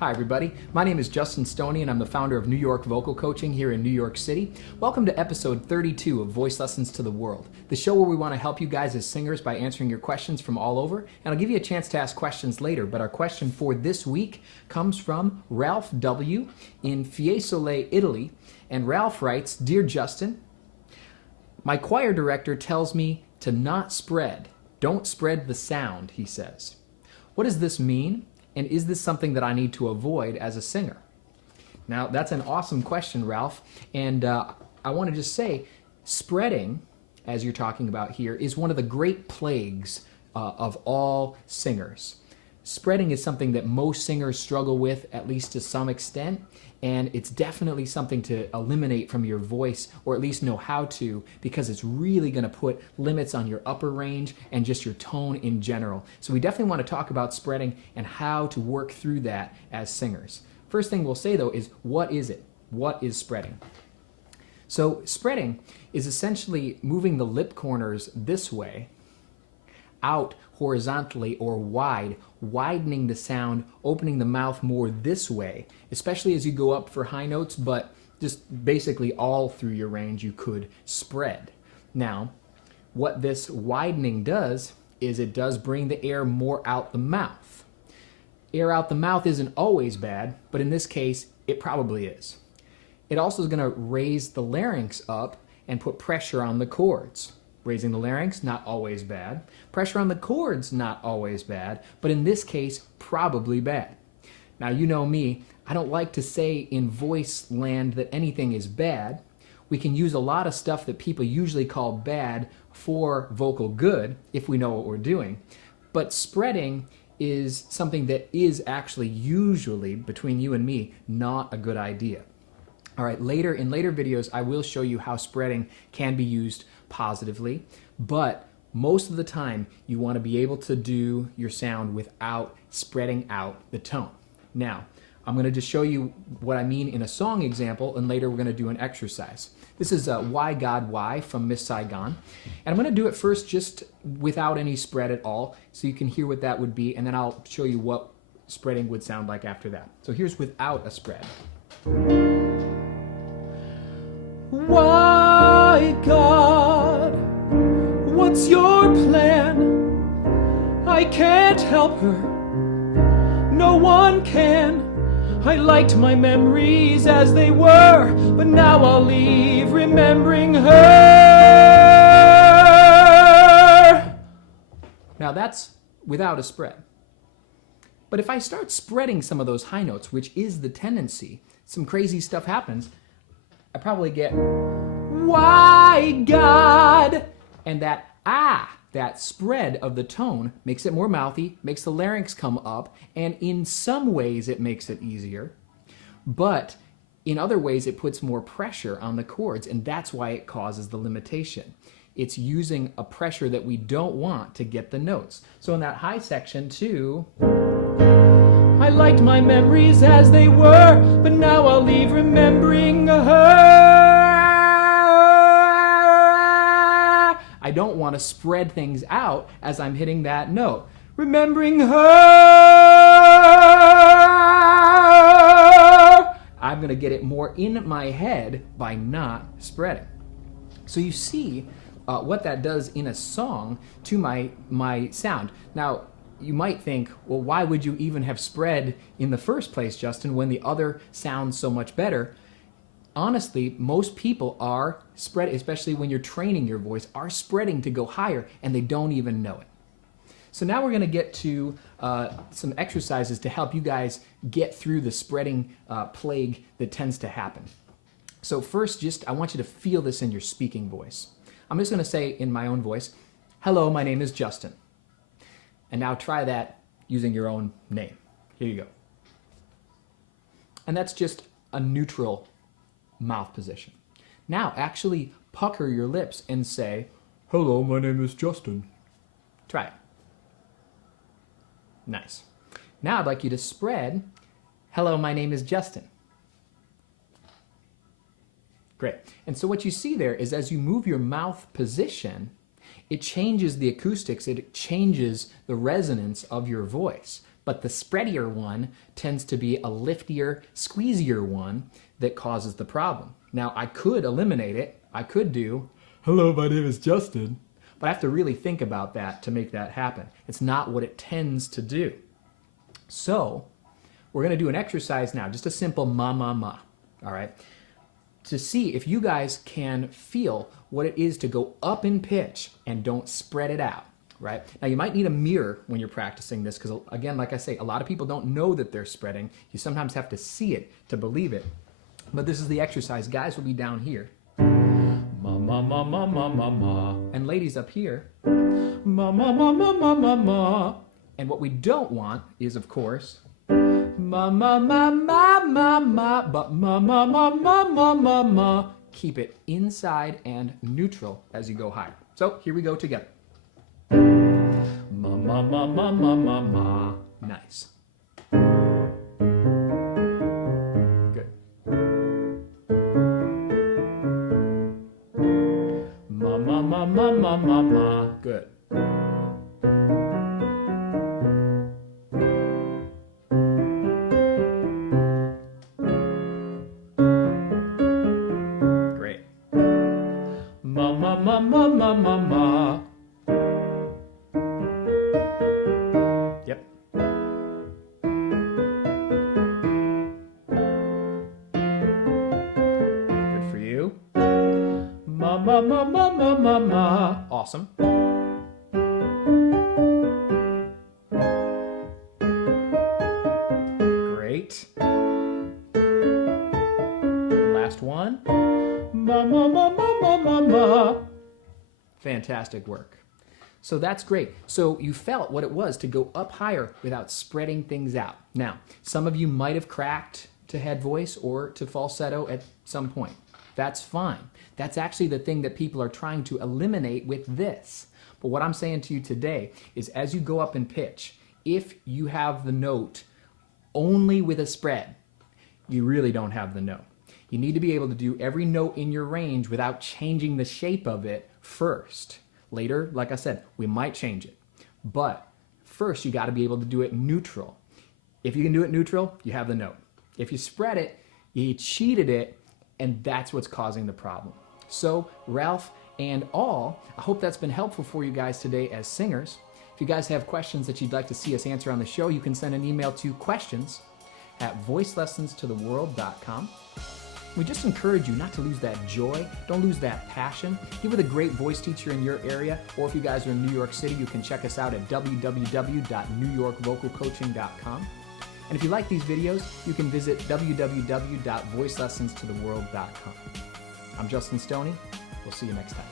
Hi everybody, my name is Justin Stoney and I'm the founder of New York Vocal Coaching here in New York City. Welcome to episode 32 of Voice Lessons to the World, the show where we want to help you guys as singers by answering your questions from all over. And I'll give you a chance to ask questions later, but our question for this week comes from Ralph W. in Fiesole, Italy. And Ralph writes, "Dear Justin, my choir director tells me to not spread. Don't spread the sound," he says. What does this mean? And is this something that I need to avoid as a singer? Now, that's an awesome question, Ralph. And I want to just say, spreading, as you're talking about here, is one of the great plagues of all singers. Spreading is something that most singers struggle with, at least to some extent. And it's definitely something to eliminate from your voice, or at least know how to, because it's really going to put limits on your upper range and just your tone in general. So we definitely want to talk about spreading and how to work through that as singers. First thing we'll say though is, what is it? What is spreading? So spreading is essentially moving the lip corners this way, out horizontally or wide, widening the sound, opening the mouth more this way, especially as you go up for high notes, but just basically all through your range you could spread. Now, what this widening does is it does bring the air more out the mouth. Air out the mouth isn't always bad, but in this case, it probably is. It also is going to raise the larynx up and put pressure on the chords. Raising the larynx, not always bad. Pressure on the chords, not always bad, but in this case, probably bad. Now, you know me, I don't like to say in voice land that anything is bad. We can use a lot of stuff that people usually call bad for vocal good if we know what we're doing. But spreading is something that is actually usually, between you and me, not a good idea. All right, in later videos, I will show you how spreading can be used positively, but most of the time you want to be able to do your sound without spreading out the tone. Now, I'm going to just show you what I mean in a song example, and later we're going to do an exercise. This is Why God Why from Miss Saigon, and I'm going to do it first just without any spread at all, so you can hear what that would be, and then I'll show you what spreading would sound like after that. So here's without a spread. Why, God, what's your plan? I can't help her, no one can. I liked my memories as they were, but now I'll leave remembering her. Now that's without a spread. But if I start spreading some of those high notes, which is the tendency, some crazy stuff happens, I probably get, why God? And that that spread of the tone makes it more mouthy, makes the larynx come up, and in some ways it makes it easier. But in other ways it puts more pressure on the chords, and that's why it causes the limitation. It's using a pressure that we don't want to get the notes. So in that high section too, I liked my memories as they were, but now I'll leave remembering her. I don't want to spread things out as I'm hitting that note. Remembering her. I'm going to get it more in my head by not spreading. So you see what that does in a song to my sound. Now, you might think, well, why would you even have spread in the first place, Justin, when the other sounds so much better? Honestly, most people are spread, especially when you're training your voice, are spreading to go higher, and they don't even know it. So now we're going to get to some exercises to help you guys get through the spreading plague that tends to happen. So first, I want you to feel this in your speaking voice. I'm just going to say in my own voice, "Hello, my name is Justin." And now try that using your own name. Here you go. And that's just a neutral mouth position. Now actually pucker your lips and say, "Hello, my name is Justin." Try it. Nice. Now I'd like you to spread, "Hello, my name is Justin." Great. And so what you see there is as you move your mouth position, it changes the acoustics, it changes the resonance of your voice. but the spreadier one tends to be a liftier, squeezier one that causes the problem. Now, I could eliminate it. I could do, "Hello, my name is Justin," but I have to really think about that to make that happen. It's not what it tends to do. So, we're going to do an exercise now, just a simple ma, ma, ma, all right? To see if you guys can feel what it is to go up in pitch and don't spread it out, right? Now, you might need a mirror when you're practicing this because, again, like I say, a lot of people don't know that they're spreading. You sometimes have to see it to believe it. But this is the exercise. Guys will be down here. Ma, ma, ma, ma, ma, ma, ma. And ladies up here. Ma, ma, ma, ma, ma, ma, ma. And what we don't want is, of course, ma, ma, ma, ma, ma, ma, but ma, ma, ma, ma, ma, ma, ma. Keep it inside and neutral as you go higher. So here we go together. Ma, ma, ma, ma, ma, ma, ma. Nice. Good. Ma, ma, ma, ma, ma, ma, ma. Good. Ma, ma, ma, ma, ma, ma, ma. Yep. Good for you. Ma, ma, ma, ma, ma, ma, ma. Awesome. Great. Last one. Ma, ma, ma, ma, ma, ma, ma. Fantastic work. So that's great. So you felt what it was to go up higher without spreading things out. Now, some of you might have cracked to head voice or to falsetto at some point. That's fine. That's actually the thing that people are trying to eliminate with this. But what I'm saying to you today is as you go up in pitch, if you have the note only with a spread, you really don't have the note. You need to be able to do every note in your range without changing the shape of it first. Later, like I said, we might change it. But first, you got to be able to do it neutral. If you can do it neutral, you have the note. If you spread it, you cheated it, and that's what's causing the problem. So, Ralph and all, I hope that's been helpful for you guys today as singers. If you guys have questions that you'd like to see us answer on the show, you can send an email to questions@voicelessonstotheworld.com. We just encourage you not to lose that joy. Don't lose that passion. Get with a great voice teacher in your area, or if you guys are in New York City, you can check us out at www.newyorkvocalcoaching.com. And if you like these videos, you can visit www.voicelessonstotheworld.com. I'm Justin Stoney. We'll see you next time.